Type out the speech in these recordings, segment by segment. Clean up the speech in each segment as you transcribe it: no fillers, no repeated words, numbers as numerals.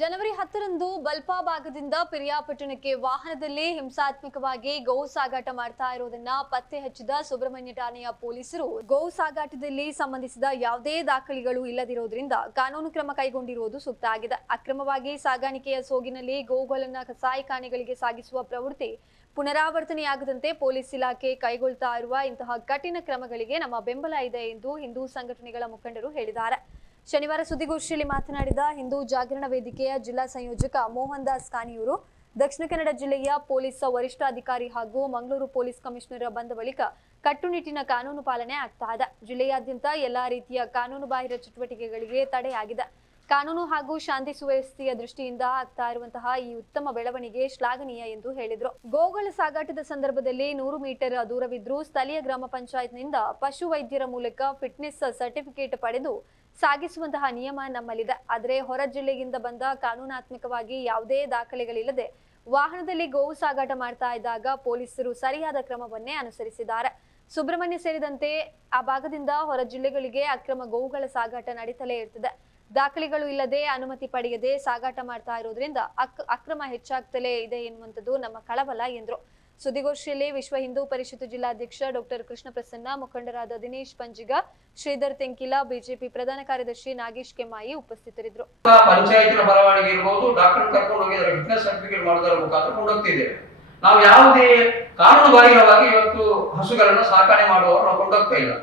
ಜನವರಿ 10ರಂದು ಬಲ್ಪಾ ಭಾಗದಿಂದ ಪಿರಿಯಾಪಟ್ಟಣಕ್ಕೆ ವಾಹನದಲ್ಲಿ ಹಿಂಸಾತ್ಮಕವಾಗಿ ಗೋ ಸಾಗಾಟ ಮಾಡ್ತಾ ಇರೋದನ್ನ ಪತ್ತೆ ಹಚ್ಚಿದ ಸುಬ್ರಹ್ಮಣ್ಯ ಠಾಣೆಯ ಪೊಲೀಸರು ಗೋ ಸಾಗಾಟದಲ್ಲಿ ಸಂಬಂಧಿಸಿದ ಯಾವುದೇ ದಾಖಲೆಗಳು ಇಲ್ಲದಿರೋದ್ರಿಂದ ಕಾನೂನು ಕ್ರಮ ಕೈಗೊಂಡಿರುವುದು ಸೂಕ್ತ ಆಗಿದೆ. ಅಕ್ರಮವಾಗಿ ಸಾಗಾಣಿಕೆಯ ಸೋಗಿನಲ್ಲಿ ಗೋಗಳನ್ನ ಕಸಾಯಿಖಾನೆಗಳಿಗೆ ಸಾಗಿಸುವ ಪ್ರವೃತ್ತಿ ಪುನರಾವರ್ತನೆಯಾಗದಂತೆ ಪೊಲೀಸ್ ಇಲಾಖೆ ಕೈಗೊಳ್ತಾ ಇರುವ ಇಂತಹ ಕಠಿಣ ಕ್ರಮಗಳಿಗೆ ನಮ್ಮ ಬೆಂಬಲ ಇದೆ ಎಂದು ಹಿಂದೂ ಸಂಘಟನೆಗಳ ಮುಖಂಡರು ಹೇಳಿದ್ದಾರೆ. ಶನಿವಾರ ಸುದ್ದಿಗೋಷ್ಠಿಯಲ್ಲಿ ಮಾತನಾಡಿದ ಹಿಂದೂ ಜಾಗರಣ ವೇದಿಕೆಯ ಜಿಲ್ಲಾ ಸಂಯೋಜಕ ಮೋಹನ್ ದಾಸ್ ಕಾನಿಯೂರು, ದಕ್ಷಿಣ ಕನ್ನಡ ಜಿಲ್ಲೆಯ ಪೊಲೀಸ್ ವರಿಷ್ಠಾಧಿಕಾರಿ ಹಾಗೂ ಮಂಗಳೂರು ಪೊಲೀಸ್ ಕಮಿಷನರ್ ಬಂದ ಬಳಿಕ ಕಟ್ಟುನಿಟ್ಟಿನ ಕಾನೂನು ಪಾಲನೆ ಆಗ್ತಾ ಇದೆ. ಜಿಲ್ಲೆಯಾದ್ಯಂತ ಎಲ್ಲಾ ರೀತಿಯ ಕಾನೂನು ಬಾಹಿರ ಚಟುವಟಿಕೆಗಳಿಗೆ ತಡೆಯಾಗಿದೆ. ಕಾನೂನು ಹಾಗೂ ಶಾಂತಿ ಸುವ್ಯವಸ್ಥೆಯ ದೃಷ್ಟಿಯಿಂದ ಆಗ್ತಾ ಇರುವಂತಹ ಈ ಉತ್ತಮ ಬೆಳವಣಿಗೆ ಶ್ಲಾಘನೀಯ ಎಂದು ಹೇಳಿದರು. ಗೋಗಳ ಸಾಗಾಟದ ಸಂದರ್ಭದಲ್ಲಿ 100 ಮೀಟರ್ ದೂರವಿದ್ರೂ ಸ್ಥಳೀಯ ಗ್ರಾಮ ಪಂಚಾಯತ್ನಿಂದ ಪಶು ವೈದ್ಯರ ಮೂಲಕ ಫಿಟ್ನೆಸ್ ಸರ್ಟಿಫಿಕೇಟ್ ಪಡೆದು ಸಾಗಿಸುವಂತಹ ನಿಯಮ ನಮ್ಮಲ್ಲಿದೆ. ಆದರೆ ಹೊರ ಜಿಲ್ಲೆಯಿಂದ ಬಂದ ಕಾನೂನಾತ್ಮಕವಾಗಿ ಯಾವುದೇ ದಾಖಲೆಗಳಿಲ್ಲದೆ ವಾಹನದಲ್ಲಿ ಗೋವು ಸಾಗಾಟ ಮಾಡ್ತಾ ಇದ್ದಾಗ ಪೊಲೀಸರು ಸರಿಯಾದ ಕ್ರಮವನ್ನೇ ಅನುಸರಿಸಿದ್ದಾರೆ. ಸುಬ್ರಹ್ಮಣ್ಯ ಸೇರಿದಂತೆ ಆ ಭಾಗದಿಂದ ಹೊರ ಜಿಲ್ಲೆಗಳಿಗೆ ಅಕ್ರಮ ಗೋವುಗಳ ಸಾಗಾಟ ನಡೀತಲೇ ಇರ್ತದೆ. ದಾಖಲೆಗಳು ಇಲ್ಲದೆ ಅನುಮತಿ ಪಡೆಯದೆ ಸಾಗಾಟ ಮಾಡ್ತಾ ಇರೋದ್ರಿಂದ ಅಕ್ರಮ ಹೆಚ್ಚಾಗ್ತಲೇ ಇದೆ ಎನ್ನುವಂಥದ್ದು ನಮ್ಮ ಕಳವಳ ಎಂದರು. ಸುದ್ದಿಗೋಷ್ಠಿಯಲ್ಲಿ ವಿಶ್ವ ಹಿಂದೂ ಪರಿಷತ್ ಜಿಲ್ಲಾಧ್ಯಕ್ಷ ಡಾಕ್ಟರ್ ಕೃಷ್ಣ ಪ್ರಸನ್ನ, ಮುಖಂಡರಾದ ದಿನೇಶ್ ಪಂಜಿಗ, ಶ್ರೀಧರ್ ತೆಂಕಿಲ, ಬಿಜೆಪಿ ಪ್ರಧಾನ ಕಾರ್ಯದರ್ಶಿ ನಾಗೇಶ್ ಕೆಮ್ಮಾಯಿ ಉಪಸ್ಥಿತರಿದ್ದರು. ಪಂಚಾಯತಿನ ಪರವಾನಗಿ ಇರಬಹುದು, ಡಾಕ್ಟರ್ ಕರ್ಕೊಂಡು ಹೋಗಿದ್ದಾರೆ, ಫಿಟ್ನೆಸ್ ಸರ್ಟಿಫಿಕೇಟ್ ಮಾಡೋದರ ಮುಖಾಂತರ ಕೊಂಡೋಗ್ತಿದ್ದೇವೆ. ನಾವು ಯಾವುದೇ ಕಾನೂನು ಬಾಹಿರವಾಗಿ ಇವತ್ತು ಹಸುಗಳನ್ನು ಸಾಕಣೆ ಮಾಡುವವರು ನಾವು ಕೊಂಡೋಗ್ತಾ ಇಲ್ಲ.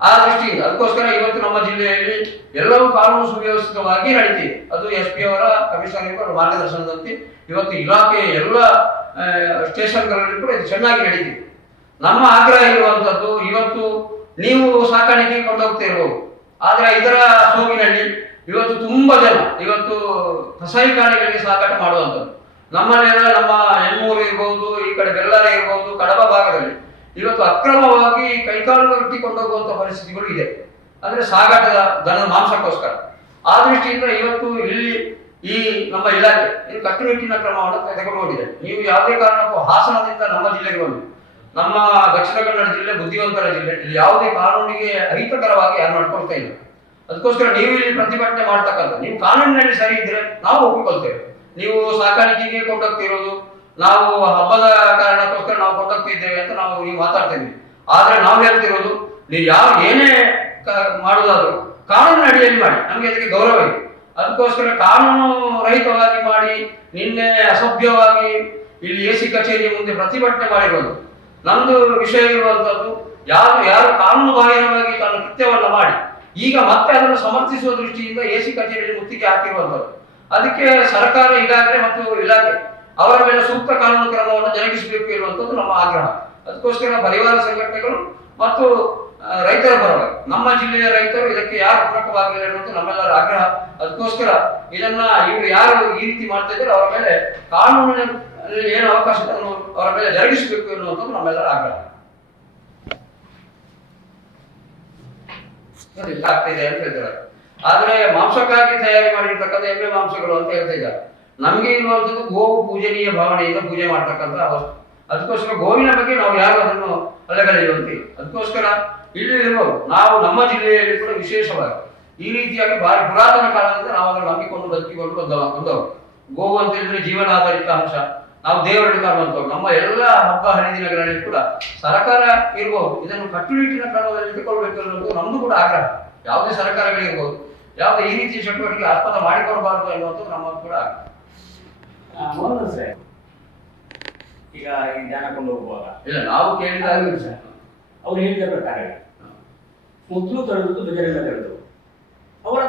ಆ ದೃಷ್ಟಿಯಿಂದ ಅದಕ್ಕೋಸ್ಕರ ಇವತ್ತು ನಮ್ಮ ಜಿಲ್ಲೆಯಲ್ಲಿ ಎಲ್ಲವೂ ಕಾನೂನು ಸುವ್ಯವಸ್ಥಿತವಾಗಿ ನಡೀತಿದೆ. ಅದು SP ಅವರ ಕಮಿಷನರ್ ಮಾರ್ಗದರ್ಶನದಂತೆ ಇವತ್ತು ಇಲಾಖೆಯ ಎಲ್ಲ ಸ್ಟೇಷನ್ಗಳಲ್ಲಿ ಕೂಡ ಇದು ಚೆನ್ನಾಗಿ ನಡೀತಿದೆ. ನಮ್ಮ ಆಗ್ರಹ ಇರುವಂತದ್ದು, ಇವತ್ತು ನೀವು ಸಾಕಾಣಿಕೆ ಕೊಂಡೋಗ್ತಿರ್ಬೋದು, ಆದ್ರೆ ಇದರ ಸೋಗಿನಲ್ಲಿ ಇವತ್ತು ತುಂಬಾ ಜನ ಇವತ್ತು ಕಸಾಯಿಖಾನೆಗಳಿಗೆ ಸಾಗಾಟ ಮಾಡುವಂಥದ್ದು ನಮ್ಮಲ್ಲೆಲ್ಲ, ನಮ್ಮ ಹೆಣ್ಣೂರು ಇರ್ಬೋದು, ಈ ಕಡೆ ಬೆಳ್ಳಾರೆ ಇರ್ಬೋದು, ಕಡಬ ಭಾಗದಲ್ಲಿ ಇವತ್ತು ಅಕ್ರಮವಾಗಿ ಕೈಕಾಲುಗಳು ಕಟ್ಟಿಕೊಂಡೋಗುವಂತಹ ಪರಿಸ್ಥಿತಿಗಳು ಇದೆ. ಅಂದ್ರೆ ಸಾಗಾಟದ ದನದ ಮಾಂಸಕ್ಕೋಸ್ಕರ. ಆ ದೃಷ್ಟಿಯಿಂದ ಇವತ್ತು ಇಲ್ಲಿ ಈ ನಮ್ಮ ಇಲಾಖೆ ಇದು ಕಟ್ಟುನಿಟ್ಟಿನ ಕ್ರಮವನ್ನು ತೆಗೆದುಕೊಂಡಿದೆ. ನೀವು ಯಾವುದೇ ಕಾರಣಕ್ಕೂ ಹಾಸನದಿಂದ ನಮ್ಮ ಜಿಲ್ಲೆಗೆ ಬಂದು, ನಮ್ಮ ದಕ್ಷಿಣ ಕನ್ನಡ ಜಿಲ್ಲೆ ಬುದ್ಧಿವಂತರ ಜಿಲ್ಲೆ, ಇಲ್ಲಿ ಯಾವುದೇ ಕಾನೂನಿಗೆ ಅಹಿತಕರವಾಗಿ ಯಾರು ನಡ್ಕೊಳ್ತಾ ಇಲ್ಲ. ಅದಕ್ಕೋಸ್ಕರ ನೀವು ಇಲ್ಲಿ ಪ್ರತಿಭಟನೆ ಮಾಡ್ತಕ್ಕಂಥ, ನೀವು ಕಾನೂನಿನಲ್ಲಿ ಸರಿ ಇದ್ರೆ ನಾವು ಒಪ್ಪಿಕೊಳ್ತೇವೆ. ನೀವು ಸಾಕಾಣಿಕೆಗೆ ಕೊಂಡೋಗ್ತಿರೋದು, ನಾವು ಹಬ್ಬದ ಕಾರಣಕ್ಕೋಸ್ಕರ ನಾವು ಕೊಂಡೋಗ್ತಿದ್ದೇವೆ ಅಂತ ನೀವು ಮಾತಾಡ್ತಾ ಇದ್ದೀವಿ. ಆದ್ರೆ ನಾವು ಹೇಳ್ತಿರೋದು, ನೀವು ಯಾರು ಏನೇ ಮಾಡುವುದಾದ್ರು ಕಾನೂನಿನ ಅಡಿಯಲ್ಲಿ ಮಾಡಿ, ನಮ್ಗೆ ಅದಕ್ಕೆ ಗೌರವ ಇದೆ. ಅದಕ್ಕೋಸ್ಕರ ಕಾನೂನು ರಹಿತವಾಗಿ ಮಾಡಿ ನಿನ್ನೆ ಅಸಭ್ಯವಾಗಿ ಇಲ್ಲಿ AC ಕಚೇರಿ ಮುಂದೆ ಪ್ರತಿಭಟನೆ ಮಾಡಿರೋದು ನಮ್ದು ವಿಷಯ ಇರುವಂತದ್ದು. ಯಾರು ಕಾನೂನು ಬಾಹಿರವಾಗಿ ತನ್ನ ಕೃತ್ಯವನ್ನ ಮಾಡಿ ಈಗ ಮತ್ತೆ ಅದನ್ನು ಸಮರ್ಥಿಸುವ ದೃಷ್ಟಿಯಿಂದ AC ಕಚೇರಿಯಲ್ಲಿ ಮುತ್ತಿಗೆ ಹಾಕಿರುವಂತದ್ದು. ಅದಕ್ಕೆ ಸರ್ಕಾರ ಈಗಾಗಲೇ ಮತ್ತು ಇಲಾಖೆ ಅವರ ಮೇಲೆ ಸೂಕ್ತ ಕಾನೂನು ಕ್ರಮವನ್ನು ಜರುಗಿಸಬೇಕು ಎನ್ನುವಂಥದ್ದು ನಮ್ಮ ಆಗ್ರಹ. ಅದಕ್ಕೋಸ್ಕರ ಪರಿವಾರ ಸಂಘಟನೆಗಳು ಮತ್ತು ರೈತರ ಪರವಾಗಿ, ನಮ್ಮ ಜಿಲ್ಲೆಯ ರೈತರು ಇದಕ್ಕೆ ಯಾರು ಪೂರಕವಾಗಿಲ್ಲ ಎನ್ನುವಂಥ ನಮ್ಮೆಲ್ಲರ ಆಗ್ರಹ. ಅದಕ್ಕೋಸ್ಕರ ಇದನ್ನ ಇವರು ಯಾರು ಈ ರೀತಿ ಮಾಡ್ತಾ ಇದ್ದಾರೆ ಅವರ ಮೇಲೆ ಕಾನೂನಿನಲ್ಲಿ ಏನು ಅವಕಾಶ ಇದೆ ಅವರ ಮೇಲೆ ಜರುಗಿಸಬೇಕು ಎನ್ನುವಂಥದ್ದು ನಮ್ಮೆಲ್ಲರ ಆಗ್ರಹ. ಆಗ್ತಿದೆ ಅಂತ ಹೇಳ್ತಾರೆ. ಆದ್ರೆ ಮಾಂಸಕ್ಕಾಗಿ ತಯಾರಿ ಮಾಡಿರ್ತಕ್ಕಂಥ ಎಮ್ಮೆ ಮಾಂಸಗಳು ಅಂತ ಹೇಳ್ತಾ ಇದ್ದಾರೆ. ನಮಗೆ ಇರುವಂಥದ್ದು ಗೋವು ಪೂಜನೀಯ ಭಾವನೆಯಿಂದ ಪೂಜೆ ಮಾಡ್ತಕ್ಕಂಥ ವಸ್ತು. ಅದಕ್ಕೋಸ್ಕರ ಗೋವಿನ ಬಗ್ಗೆ ನಾವು ಯಾರು ಅದನ್ನು ಅಲೆಗಳೆಯುವಂತಿಲ್ಲ. ಅದಕ್ಕೋಸ್ಕರ ಇಲ್ಲಿ ಇರ್ಬೋದು, ನಾವು ನಮ್ಮ ಜಿಲ್ಲೆಯಲ್ಲಿ ಕೂಡ ವಿಶೇಷವಾಗಿ ಈ ರೀತಿಯಾಗಿ ಭಾರಿ ಪುರಾತನ ಕಾಲದಿಂದ ನಾವು ಅದನ್ನು ನಂಬಿಕೊಂಡು ಬದುಕಿಕೊಂಡು ಬಂದವರು. ಗೋವು ಅಂತ ಹೇಳಿದ್ರೆ ಜೀವನಾಧಾರಿತ ಅಂಶ, ನಾವು ದೇವರಲ್ಲಿ ಕಾಣುವಂಥವ್ರು. ನಮ್ಮ ಎಲ್ಲ ಹಬ್ಬ ಹರಿದಿನಗಳಲ್ಲಿ ಕೂಡ ಸರ್ಕಾರ ಇರ್ಬೋದು, ಇದನ್ನು ಕಟ್ಟುನಿಟ್ಟಿನ ಕ್ರಮದಲ್ಲಿ ಇಟ್ಟುಕೊಳ್ಬೇಕು ಅನ್ನೋದು ನಮ್ದು ಕೂಡ ಆಗ್ರಹ. ಯಾವುದೇ ಸರ್ಕಾರಗಳಿರ್ಬೋದು, ಯಾವುದೇ ಈ ರೀತಿಯ ಚಟುವಟಿಕೆ ಆಸ್ಪದ ಮಾಡಿಕೊಡಬಾರದು ಎನ್ನುವಂಥದ್ದು ನಮ್ಮ ಕೂಡ ಆಗ್ರಹ. ಈಗ ಈ ಧ್ಯಾನ ಕೊಂಡು ಹೋಗುವಾಗ ಇಲ್ಲ, ನಾವು ಕೇಳಿದಾಗ ಅವ್ರು ಹೇಳಿದ ಪ್ರಕಾರ ಮೊದಲು ತಡೆದು ಬೇರೆಲ್ಲ ತಡೆದು ಅವರ